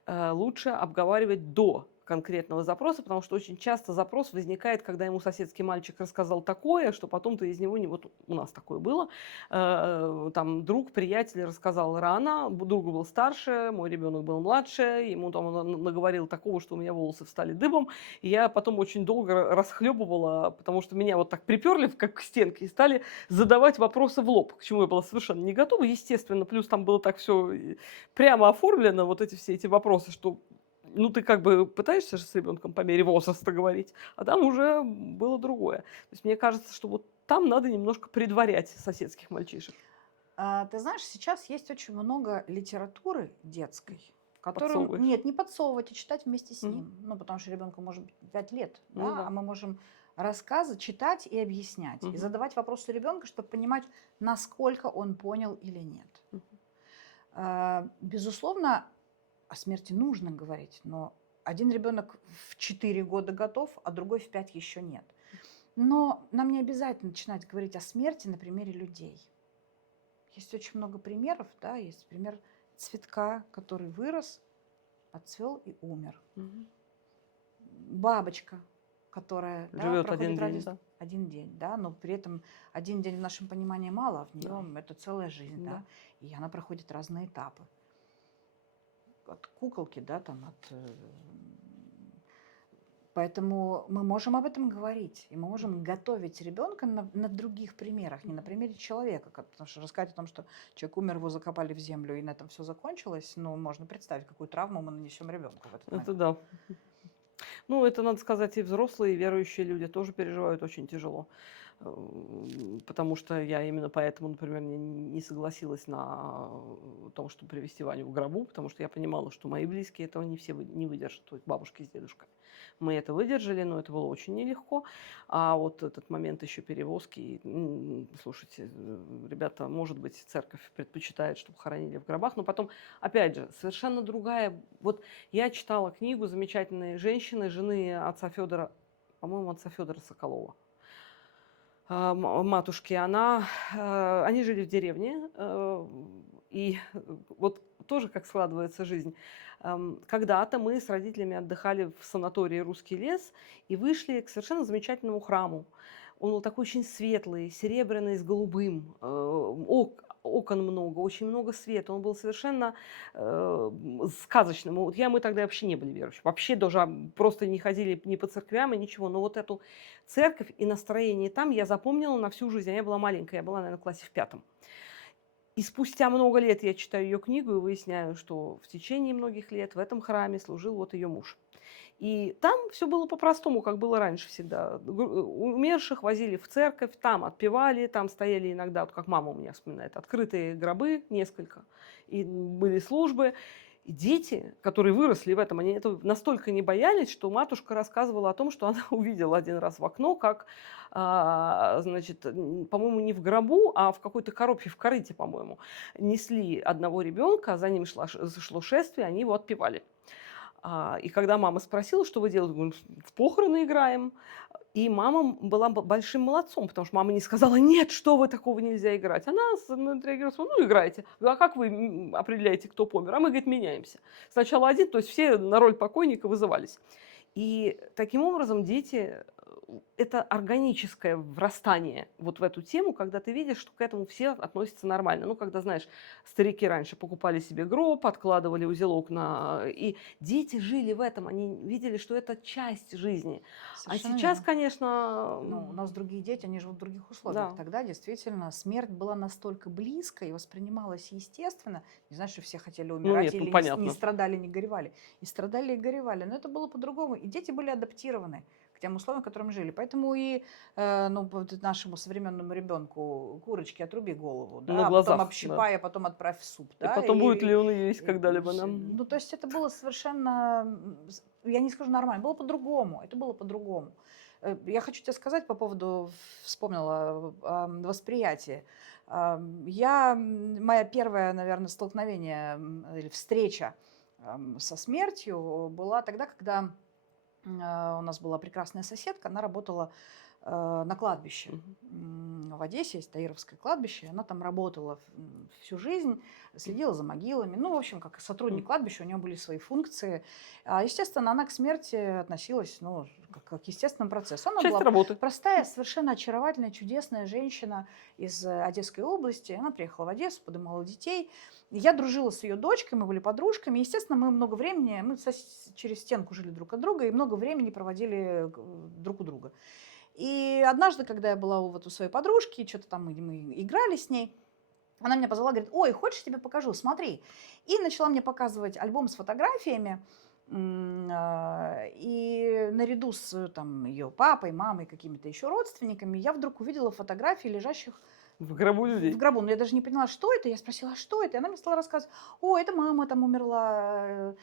лучше обговаривать до конкретного запроса, потому что очень часто запрос возникает, когда ему соседский мальчик рассказал такое, что потом ты из него не... Вот у нас такое было. Там друг, приятель рассказал рано, друг был старше, мой ребенок был младше, ему там он наговорил такого, что у меня волосы встали дыбом, и я потом очень долго расхлебывала, потому что меня вот так приперли как к стенке и стали задавать вопросы в лоб, к чему я была совершенно не готова, естественно, плюс там было так все прямо оформлено, вот все эти вопросы, что ты как бы пытаешься же с ребенком по мере возраста говорить, а там уже было другое. То есть мне кажется, что вот там надо немножко предварять соседских мальчишек. Ты знаешь, сейчас есть очень много литературы детской, которую Подсовываешь. нет, не подсовывать, а читать вместе с Мгм. ним. Ну, потому что ребенку может быть 5 лет, Ну да, да. а мы можем рассказы читать и объяснять, и Мгм. задавать вопросы ребенка, чтобы понимать, насколько он понял или нет. Безусловно, о смерти нужно говорить, но один ребенок в 4 года готов, а другой в 5 еще нет. Но нам не обязательно начинать говорить о смерти на примере людей. Есть очень много примеров, да, есть пример цветка, который вырос, отцвел и умер. Мгм. Бабочка, которая, да, Живет один проходит день, да. один день, да, но при этом один день в нашем понимании мало, а в Да, нее это целая жизнь, да. да, и она проходит разные этапы. От куколки, да, там, Поэтому мы можем об этом говорить, и мы можем готовить ребенка на других примерах, не на примере человека, потому что рассказать о том, что человек умер, его закопали в землю, и на этом все закончилось, ну, можно представить, какую травму мы нанесем ребенку в этот Это момент. да. Ну, это, надо сказать, и взрослые, и верующие люди тоже переживают очень тяжело. Потому что я именно поэтому, например, не согласилась на том, чтобы привести Ваню в гробу, потому что я понимала, что мои близкие этого не все не выдержат, то есть бабушки с дедушкой. Мы это выдержали, но это было очень нелегко. А вот этот момент еще перевозки, слушайте, ребята, может быть, церковь предпочитает, чтобы хоронили в гробах, но потом, опять же, совершенно другая. Вот я читала книгу замечательной женщины, жены отца Федора, по-моему, отца Федора Соколова, матушки. Они жили в деревне, и вот тоже как складывается жизнь. Когда-то мы с родителями отдыхали в санатории «Русский лес» и вышли к совершенно замечательному храму. Он был такой очень светлый, серебряный с голубым, окон много, очень много света. Он был совершенно сказочным. Вот мы тогда вообще не были верующими. Вообще даже просто не ходили ни по церквям и ничего. Но вот эту церковь и настроение там я запомнила на всю жизнь. Я была маленькая, я была, наверное, в классе в 5. И спустя много лет я читаю ее книгу и выясняю, что в течение многих лет в этом храме служил вот ее муж. И там все было по-простому, как было раньше всегда. Умерших возили в церковь, там отпевали, там стояли иногда, вот как мама у меня вспоминает, открытые гробы несколько, и были службы. И дети, которые выросли в этом, они этого настолько не боялись, что матушка рассказывала о том, что она увидела один раз в окно, как, значит, по-моему, не в гробу, а в какой-то коробке, в корыте, по-моему, несли одного ребенка, за ним шло шествие, они его отпевали. И когда мама спросила, что вы делаете, говорю, в похороны играем. И мама была большим молодцом, потому что мама не сказала, нет, что вы, такого нельзя играть. Она отреагировала, ну, играйте. А как вы определяете, кто помер? А мы, говорит, меняемся. Сначала один, то есть все на роль покойника вызывались. И таким образом дети, это органическое врастание вот в эту тему, когда ты видишь, что к этому все относятся нормально. Ну, когда, знаешь, старики раньше покупали себе гроб, откладывали узелок и дети жили в этом, они видели, что это часть жизни. А Совершенно сейчас, верно. конечно, Ну, у нас другие дети, они живут в других условиях. да. Тогда действительно смерть была настолько близко и воспринималась естественно. Не знаю, что все хотели Ну, умирать нет, ну, или не понятно. страдали, не горевали. И страдали, и горевали. Но это было по-другому. И дети были адаптированы к тем условиям, в которых мы жили. Поэтому и ну, вот нашему современному ребенку курочки отруби голову, На да, а потом глазах, да. общипай, а потом отправь в суп, И да, потом будет ли он ее есть когда-либо, да. ну, то есть это было совершенно, я не скажу нормально, было по-другому, это было по-другому. Я хочу тебе сказать по поводу, вспомнила, восприятия. Моя первое, наверное, столкновение или встреча со смертью была тогда, когда у нас была прекрасная соседка, она работала на кладбище. В Одессе есть Таировское кладбище, она там работала всю жизнь, следила за могилами. Ну, в общем, как сотрудник кладбища, у нее были свои функции. Естественно, она к смерти относилась, ну, как к естественному процессу. Она Часть была работы. простая, совершенно очаровательная, чудесная женщина из Одесской области. Она приехала в Одессу, подымала детей. Я дружила с ее дочкой, мы были подружками. Естественно, мы много времени, мы через стенку жили друг от друга и много времени проводили друг у друга. И однажды, когда я была вот у своей подружки, что-то там мы играли с ней, она меня позвала, говорит, ой, хочешь, тебе покажу, смотри. И начала мне показывать альбом с фотографиями. И наряду с там, ее папой, мамой, какими-то еще родственниками, я вдруг увидела фотографии лежащих В гробу людей. в гробу. Но я даже не поняла, что это. Я спросила, а что это? И она мне стала рассказывать, о, это мама там умерла,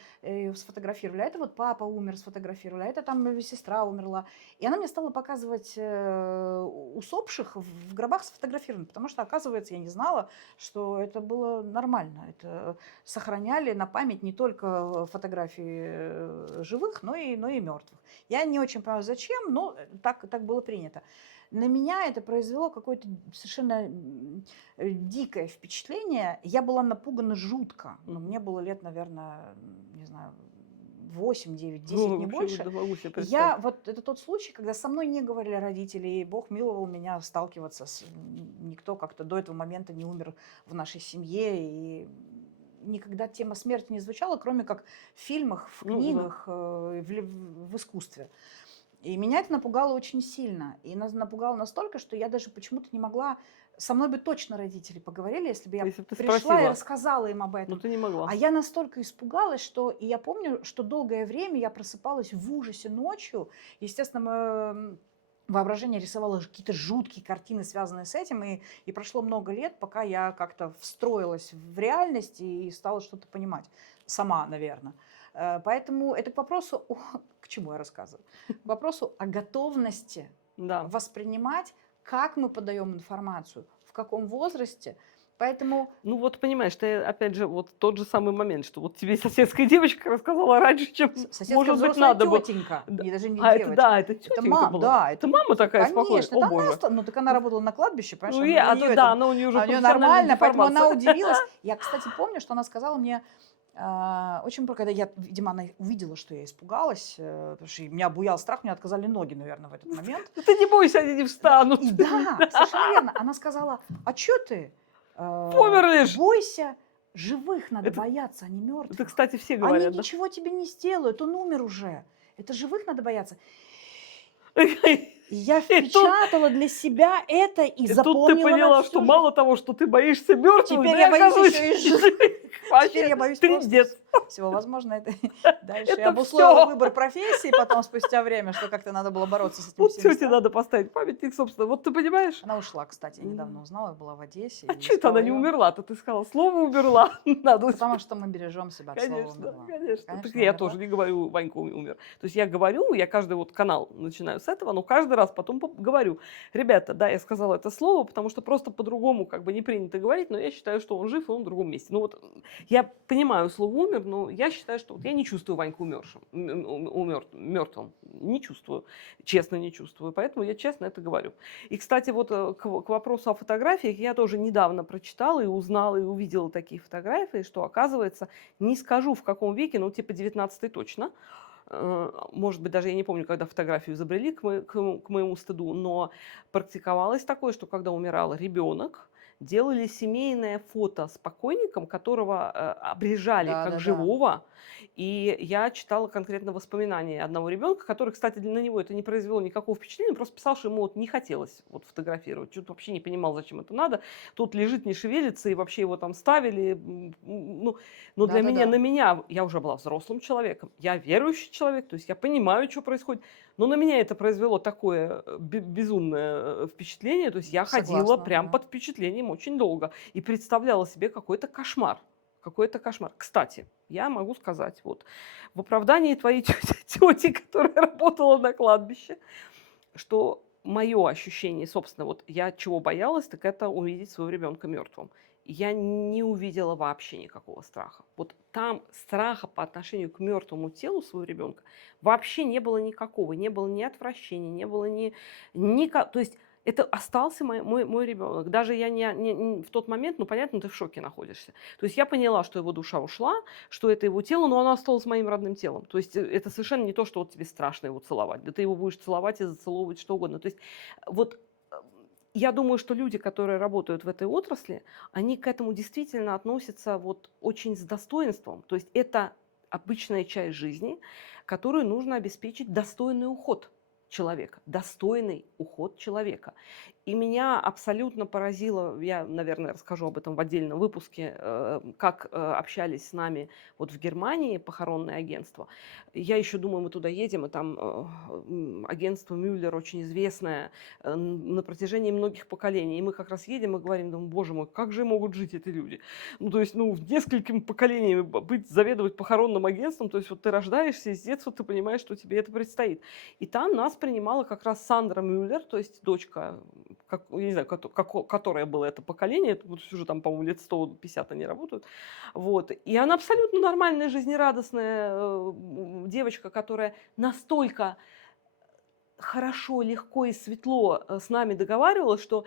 сфотографировали, а это вот папа умер, сфотографировали, а это там сестра умерла. И она мне стала показывать усопших в гробах сфотографированы, потому что, оказывается, я не знала, что это было нормально. Это сохраняли на память не только фотографии живых, но и мертвых. Я не очень понимаю, зачем, но так было принято. На меня это произвело какое-то совершенно дикое впечатление. Я была напугана жутко. Но мне было лет, наверное, не знаю, 8, 9, 10, Ну, не вообще больше. да могу себе представить. Я вот это тот случай, когда со мной не говорили родители, и Бог миловал меня сталкиваться с никто как-то до этого момента не умер в нашей семье, и никогда тема смерти не звучала, кроме как в фильмах, в Ну да. книгах, в искусстве. И меня это напугало очень сильно. И напугало настолько, что я даже почему-то не могла... Со мной бы точно родители поговорили, если бы я Если бы ты пришла и спросила, рассказала им об но этом. ты не могла. А я настолько испугалась, что... И я помню, что долгое время я просыпалась в ужасе ночью. Естественно, воображение рисовало какие-то жуткие картины, связанные с этим. И прошло много лет, пока я как-то встроилась в реальность и стала что-то понимать. Сама, наверное. Поэтому это к вопросу, к чему я рассказываю? К вопросу о готовности Да. воспринимать, как мы подаем информацию, в каком возрасте. Поэтому Ну вот понимаешь, ты опять же вот тот же самый момент, что вот тебе соседская девочка рассказала раньше, чем, соседская может быть, взрослая надо было. тетенька, Да. даже не А это девочка. да, это Это тетенька была. да, Это мама такая спокойная. конечно, О это она, боже. ну так она работала на кладбище, понимаешь, Ну и, для а нее то да, это, она у нее уже у нее профессиональная нормально, поэтому она деформация. удивилась. Я, кстати, помню, что она сказала мне, очень когда я, видимо, она увидела, что я испугалась, потому что меня буял страх, мне отказали ноги, наверное, в этот момент. Ты не бойся, они не встанут. И да, совершенно верно. Она сказала, а что ты? Померлишь. Бойся живых, надо Это, бояться, а не это, мертвых. кстати, все Они говорят, да? ничего тебе не сделают, он умер уже. Это живых надо бояться. И я И тут, впечатала для себя это и и тут ты запомнила на поняла, всю что жизнь. мало того, что ты боишься мертвых, Теперь да я боюсь оказывается, еще и живых. Теперь вообще я боюсь просто трындец. всего. Возможно, это дальше Это я обусловила все. выбор профессии потом, спустя время, что как-то надо было бороться с этим Вот всем тете страхом. надо поставить памятник, собственно. Вот ты понимаешь? Она ушла, кстати, я недавно узнала, была в Одессе. А И что это она искала не ее. умерла-то? Ты сказала, слово умерла. Надо Потому что мы бережем себя от слова Конечно, умерла. конечно. Так Конечно, я умерла. тоже не говорю, Ванька умер. То есть я говорю, я каждый вот канал начинаю с этого, но каждый раз потом говорю, ребята, да, я сказала это слово, потому что просто по-другому как бы не принято говорить, но я считаю, что он жив, и он в другом месте. Ну вот я понимаю слово умер, но я считаю, что вот я не чувствую Ваньку умершим, мертвым. Не чувствую, честно не чувствую. Поэтому я честно это говорю. И, кстати, вот к вопросу о фотографиях, я тоже недавно прочитала и узнала, и увидела такие фотографии, что, оказывается, не скажу в каком веке, ну типа 19-й точно, может быть, даже я не помню, когда фотографию изобрели, к моему стыду, но практиковалось такое, что когда умирал ребенок, делали семейное фото с покойником, которого обрежали Да, как да, да. живого. И я читала конкретно воспоминания одного ребенка, который, кстати, на него это не произвело никакого впечатления, просто писал, что ему вот не хотелось вот фотографировать, что-то вообще не понимал, зачем это надо. Тут лежит, не шевелится, и вообще его там ставили. Ну, но для меня, Да-да-да. на меня, я уже была взрослым человеком, я верующий человек, то есть я понимаю, что происходит, но на меня это произвело такое безумное впечатление, то есть я ходила Согласна, прям да. под впечатлением очень долго и представляла себе какой-то кошмар. Какой-то кошмар. Кстати, я могу сказать, вот в оправдании твоей тети, которая работала на кладбище, что мое ощущение, собственно, вот я чего боялась, так это увидеть своего ребенка мертвым. Я не увидела вообще никакого страха. Вот там страха по отношению к мертвому телу своего ребенка вообще не было никакого. Не было ни отвращения, не было то есть это остался мой ребенок. Даже я не в тот момент, ну понятно, ты в шоке находишься. То есть я поняла, что его душа ушла, что это его тело, но оно осталось моим родным телом. То есть это совершенно не то, что вот тебе страшно его целовать. Да ты его будешь целовать и зацеловывать что угодно. То есть вот я думаю, что люди, которые работают в этой отрасли, они к этому действительно относятся вот очень с достоинством. То есть это обычная часть жизни, которую нужно обеспечить достойный уход человека, достойный уход человека. И меня абсолютно поразило, я, наверное, расскажу об этом в отдельном выпуске, как общались с нами вот в Германии похоронное агентство. Я еще думаю, мы туда едем, и там агентство Мюллер очень известное на протяжении многих поколений. И мы как раз едем и говорим, думаю, боже мой, как же могут жить эти люди? Ну, то есть, ну, несколькими поколениями заведовать похоронным агентством, то есть вот ты рождаешься, и с детства ты понимаешь, что тебе это предстоит. И там нас принимала как раз Сандра Мюллер, то есть дочка, я не знаю, которое было это поколение, вот уже там, по-моему, лет 150 они работают. Вот. И она абсолютно нормальная, жизнерадостная девочка, которая настолько хорошо, легко и светло с нами договаривалась, что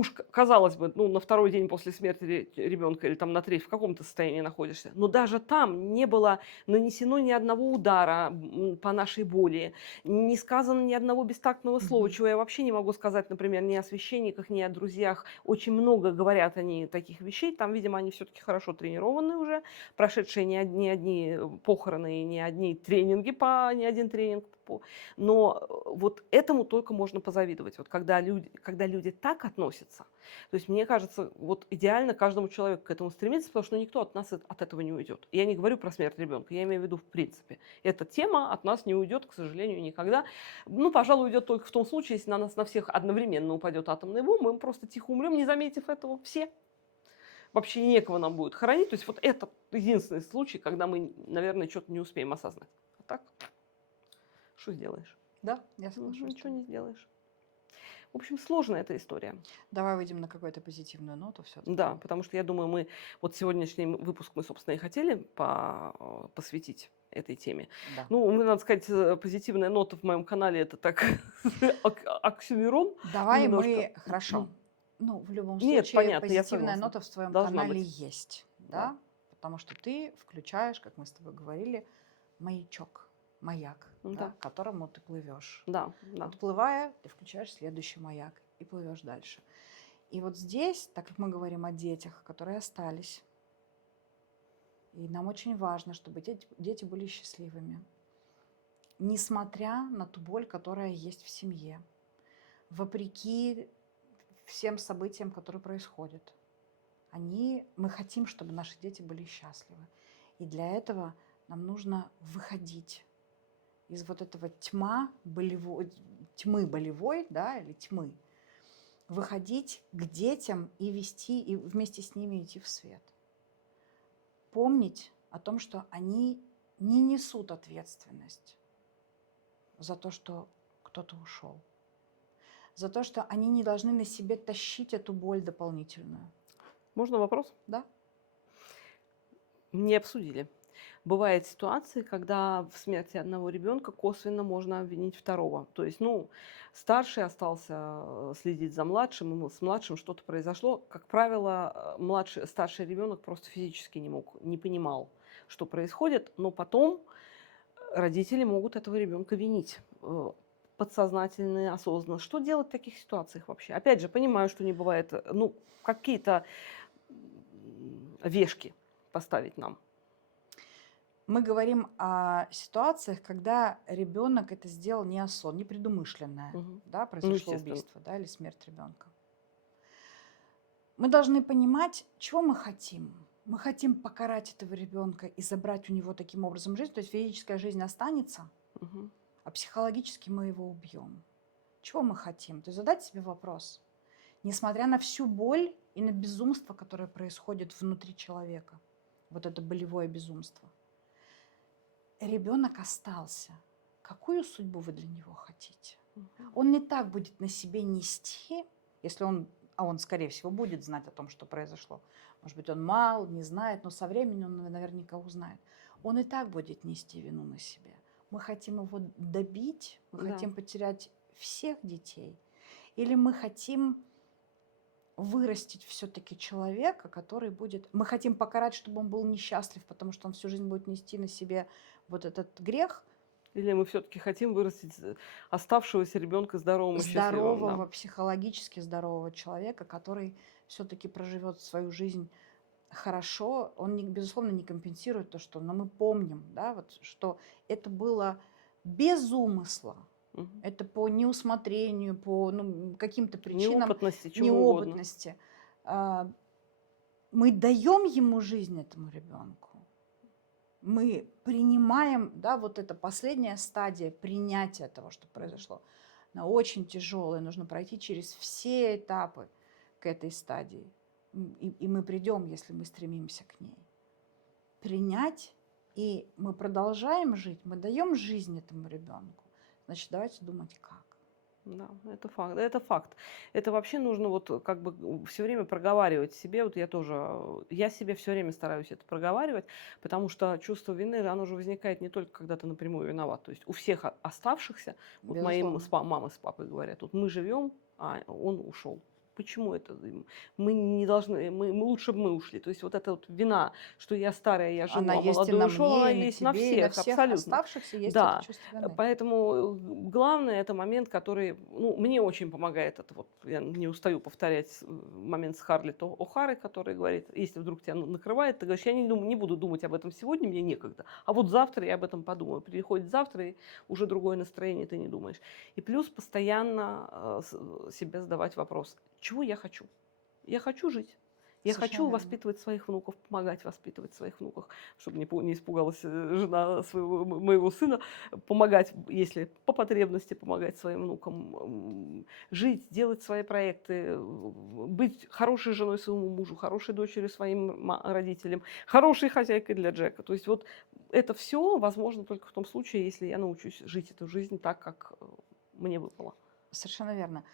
уж, казалось бы, ну, на второй день после смерти ребенка или там на третий в каком-то состоянии находишься, но даже там не было нанесено ни одного удара по нашей боли, не сказано ни одного бестактного слова, Мгм. чего я вообще не могу сказать, например, ни о священниках, ни о друзьях. Очень много говорят они таких вещей. Там, видимо, они все-таки хорошо тренированы уже, прошедшие не одни похороны и не одни тренинги не один тренинг. Но вот этому только можно позавидовать. Вот когда люди так относятся, то есть мне кажется, вот идеально каждому человеку к этому стремиться, потому что никто от нас от этого не уйдет. Я не говорю про смерть ребенка, я имею в виду в принципе. Эта тема от нас не уйдет, к сожалению, никогда. Ну, пожалуй, уйдет только в том случае, если на нас на всех одновременно упадет атомная бомба, мы просто тихо умрем, не заметив этого все. Вообще некого нам будет хоронить. То есть вот это единственный случай, когда мы, наверное, что-то не успеем осознать. А так, что сделаешь? Да, я соглашусь с Ничего тобой. не сделаешь. В общем, сложная эта история. Давай выйдем на какую-то позитивную ноту все-таки. Да, потому что я думаю, мы вот сегодняшний выпуск мы, собственно, и хотели посвятить этой теме. Да. Ну, надо сказать, позитивная нота в моем канале это так оксюмирон Давай немножко. мы, хорошо. Ну, в любом Нет, случае, понятно, я позитивная согласна. нота в твоем Должна канале быть. есть, Да. да? Потому что ты включаешь, как мы с тобой говорили, маячок, маяк, Да. да, к которому ты плывешь. Да, да. Отплывая, ты включаешь следующий маяк и плывешь дальше. И вот здесь, так как мы говорим о детях, которые остались, и нам очень важно, чтобы дети были счастливыми, несмотря на ту боль, которая есть в семье, вопреки всем событиям, которые происходят. Мы хотим, чтобы наши дети были счастливы. И для этого нам нужно выходить из вот этого тьмы болевой, да, или тьмы, выходить к детям и вести, и вместе с ними идти в свет. Помнить о том, что они не несут ответственность за то, что кто-то ушел, за то, что они не должны на себе тащить эту боль дополнительную. Можно вопрос? Да? Не обсудили. Бывают ситуации, когда в смерти одного ребенка косвенно можно обвинить второго. То есть, ну, старший остался следить за младшим, и с младшим что-то произошло. Как правило, старший ребенок просто физически не понимал, что происходит, но потом родители могут этого ребенка винить подсознательно, осознанно. Что делать в таких ситуациях вообще? Опять же, понимаю, что не бывает, ну, какие-то вешки поставить нам. Мы говорим о ситуациях, когда ребенок это сделал неосознанно, непредумышленное, Мгм. да, произошло естественно. убийство, да, или смерть ребенка. Мы должны понимать, чего мы хотим. Мы хотим покарать этого ребенка и забрать у него таким образом жизнь, то есть физическая жизнь останется, Мгм. а психологически мы его убьем. Чего мы хотим? То есть задать себе вопрос. Несмотря на всю боль и на безумство, которое происходит внутри человека, вот это болевое безумство, ребенок остался. Какую судьбу вы для него хотите? Мгм. Он не так будет на себе нести, если он, а он, скорее всего, будет знать о том, что произошло. Может быть, он мало, не знает, но со временем он наверняка узнает. Он и так будет нести вину на себе. Мы хотим его добить, мы Да. хотим потерять всех детей, или мы хотим вырастить все-таки человека, который будет... Мы хотим покарать, чтобы он был несчастлив, потому что он всю жизнь будет нести на себе вот этот грех. Или мы все-таки хотим вырастить оставшегося ребенка здоровым и счастливым. Здорового, Да. психологически здорового человека, который все-таки проживет свою жизнь хорошо. Он, безусловно, не компенсирует то, что... Но мы помним, да, вот, что это было без умысла. Мгм. Это по неусмотрению, по каким-то причинам Неопытности, чего угодно. неопытности. Мы даем ему жизнь, этому ребенку. Мы принимаем, да, вот эта последняя стадия принятия того, что произошло. Она очень тяжелая, нужно пройти через все этапы к этой стадии. И мы придем, если мы стремимся к ней. Принять, и мы продолжаем жить, мы даем жизнь этому ребенку. Значит, давайте думать, как. Да, это факт. Это факт. Это вообще нужно вот как бы все время проговаривать себе. Вот я себе все время стараюсь это проговаривать, потому что чувство вины, оно же возникает не только когда ты напрямую виноват. То есть у всех оставшихся, вот моим Безусловно. мама с папой говорят, вот мы живем, а он ушел. Почему это? Мы не должны, мы лучше бы мы ушли. То есть вот эта вот вина, что я старая, я живу, Она а есть и молодой на ушел, она мне, и на есть на тебе, и на всех, всех абсолютно. оставшихся есть это Да, чувство вины. поэтому главное это момент, который, ну, мне очень помогает. Это вот я не устаю повторять момент с Харлетт О'Харой, который говорит, если вдруг тебя накрывает, ты говоришь, я не буду думать об этом сегодня, мне некогда, а вот завтра я об этом подумаю. Приходит завтра, и уже другое настроение, ты не думаешь. И плюс постоянно себе задавать вопрос, чего я хочу? Я хочу жить. Я Совершенно хочу верно. воспитывать своих внуков, помогать воспитывать своих внуков, чтобы не испугалась жена моего сына, помогать, если по потребности, помогать своим внукам, жить, делать свои проекты, быть хорошей женой своему мужу, хорошей дочерью своим родителям, хорошей хозяйкой для Джека. То есть вот это все возможно только в том случае, если я научусь жить эту жизнь так, как мне выпало. Совершенно верно.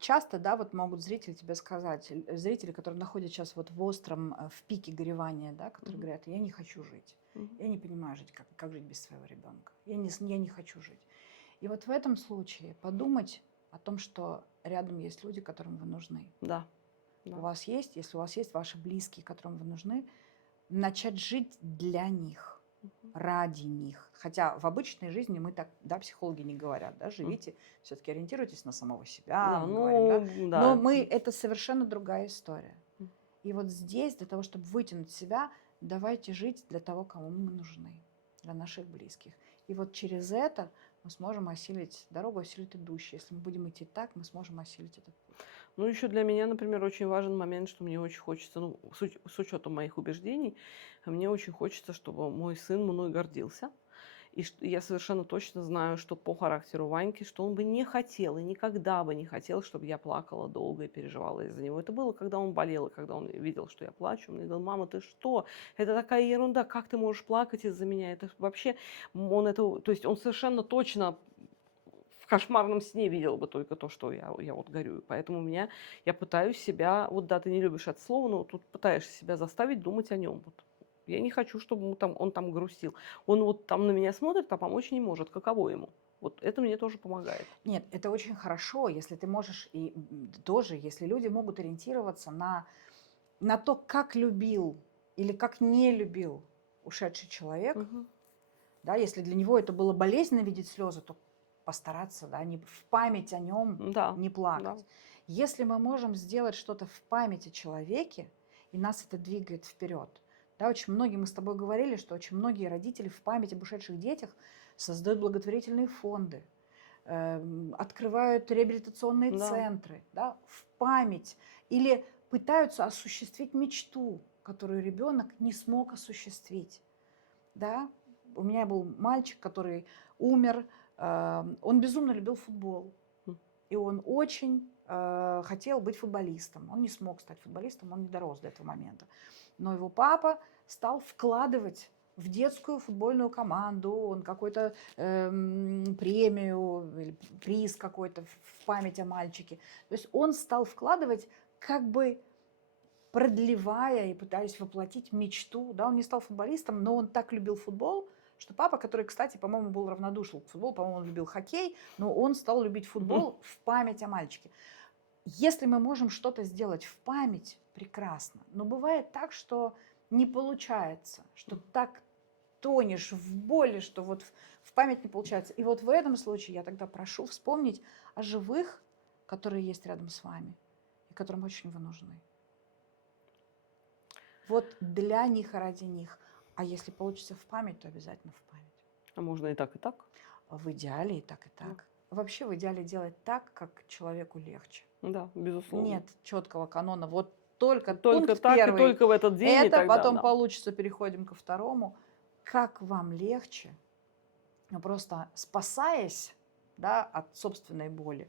Часто, да, вот могут зрители тебе сказать, зрители, которые находятся сейчас вот в остром, в пике горевания, да, которые Мгм. говорят, я не хочу жить, Мгм. я не понимаю жить, как жить без своего ребенка, я не хочу жить. И вот в этом случае подумать о том, что рядом есть люди, которым вы нужны. Да, да. Если у вас есть ваши близкие, которым вы нужны, начать жить для них, Мгм. ради них. Хотя в обычной жизни мы так, да, психологи не говорят, да, М. живите, все-таки ориентируйтесь на самого себя, Да, мы говорим, да. ну Но да. это совершенно другая история. М. И вот здесь, для того, чтобы вытянуть себя, давайте жить для того, кому мы нужны, для наших близких. И вот через это мы сможем осилить дорогу, осилить идущие. Если мы будем идти так, мы сможем осилить этот путь. Ну, еще для меня, например, очень важен момент, что мне очень хочется, ну, с учетом моих убеждений, мне очень хочется, чтобы мой сын мной гордился. И я совершенно точно знаю, что по характеру Ваньки, что он бы не хотел и никогда бы не хотел, чтобы я плакала долго и переживала из-за него. Это было, когда он болел, и когда он видел, что я плачу. Он мне говорил, мама, ты что? Это такая ерунда, как ты можешь плакать из-за меня? Это вообще, то есть он совершенно точно в кошмарном сне видел бы только то, что я вот горюю. Поэтому я пытаюсь себя, вот да, ты не любишь это слово, но тут пытаешься себя заставить думать о нем. Вот. Я не хочу, чтобы он там грустил. Он вот там на меня смотрит, а помочь не может. Каково ему? Вот это мне тоже помогает. Нет, это очень хорошо, если ты можешь, и тоже, если люди могут ориентироваться на то, как любил или как не любил ушедший человек, Мгм. да, если для него это было болезненно видеть слезы, то постараться, да, не в память о нем Да, не да. плакать. Если мы можем сделать что-то в память о человеке, и нас это двигает вперед. Да, очень многие, мы с тобой говорили, что очень многие родители в память об ушедших детях создают благотворительные фонды, открывают реабилитационные Да. центры, да, в память, или пытаются осуществить мечту, которую ребенок не смог осуществить. Да? У меня был мальчик, который умер, он безумно любил футбол, М. и он очень хотел быть футболистом. Он не смог стать футболистом, он не дорос до этого момента. Но его папа стал вкладывать в детскую футбольную команду, он какую-то премию или приз какой-то в память о мальчике. То есть он стал вкладывать, как бы продлевая и пытаясь воплотить мечту. Да, он не стал футболистом, но он так любил футбол, что папа, который, кстати, по-моему, был равнодушен к футболу, по-моему, он любил хоккей, но он стал любить Мгм. футбол в память о мальчике. Если мы можем что-то сделать в память, прекрасно. Но бывает так, что не получается, что так тонешь в боли, что вот в память не получается. И вот в этом случае я тогда прошу вспомнить о живых, которые есть рядом с вами и которым очень вы нужны. Вот для них и ради них. А если получится в память, то обязательно в память. А можно и так, и так. В идеале и так, и так. Вообще в идеале делать так, как человеку легче. Да, безусловно. Нет четкого канона. Вот только Только пункт так и первый. только в этот день, и Это тогда, потом да. получится, переходим ко второму. Как вам легче, ну, просто спасаясь, да, от собственной боли,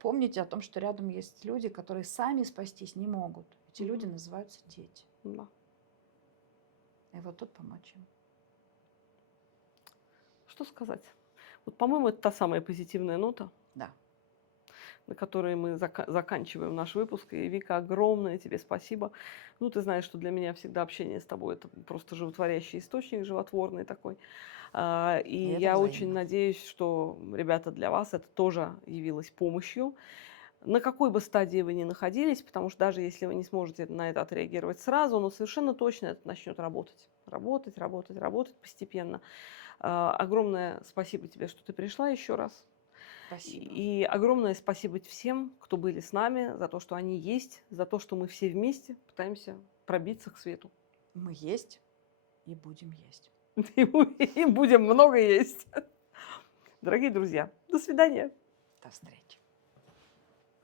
помните о том, что рядом есть люди, которые сами спастись не могут. Эти люди Мгм. называются дети. Да. И вот тут помочь им. Что сказать? Вот, по-моему, это та самая позитивная нота, Да. на которой мы заканчиваем наш выпуск. И, Вика, огромное тебе спасибо. Ну, ты знаешь, что для меня всегда общение с тобой – это просто животворящий источник, животворный такой. И И это я очень взаимно. надеюсь, что, ребята, для вас это тоже явилось помощью. на какой бы стадии вы ни находились, потому что даже если вы не сможете на это отреагировать сразу, но совершенно точно это начнет работать. Работать, работать, работать постепенно. Огромное спасибо тебе, что ты пришла еще раз. Спасибо. И огромное спасибо всем, кто были с нами, за то, что они есть, за то, что мы все вместе пытаемся пробиться к свету. Мы есть и будем есть. И будем много есть. Дорогие друзья, до свидания. До встречи.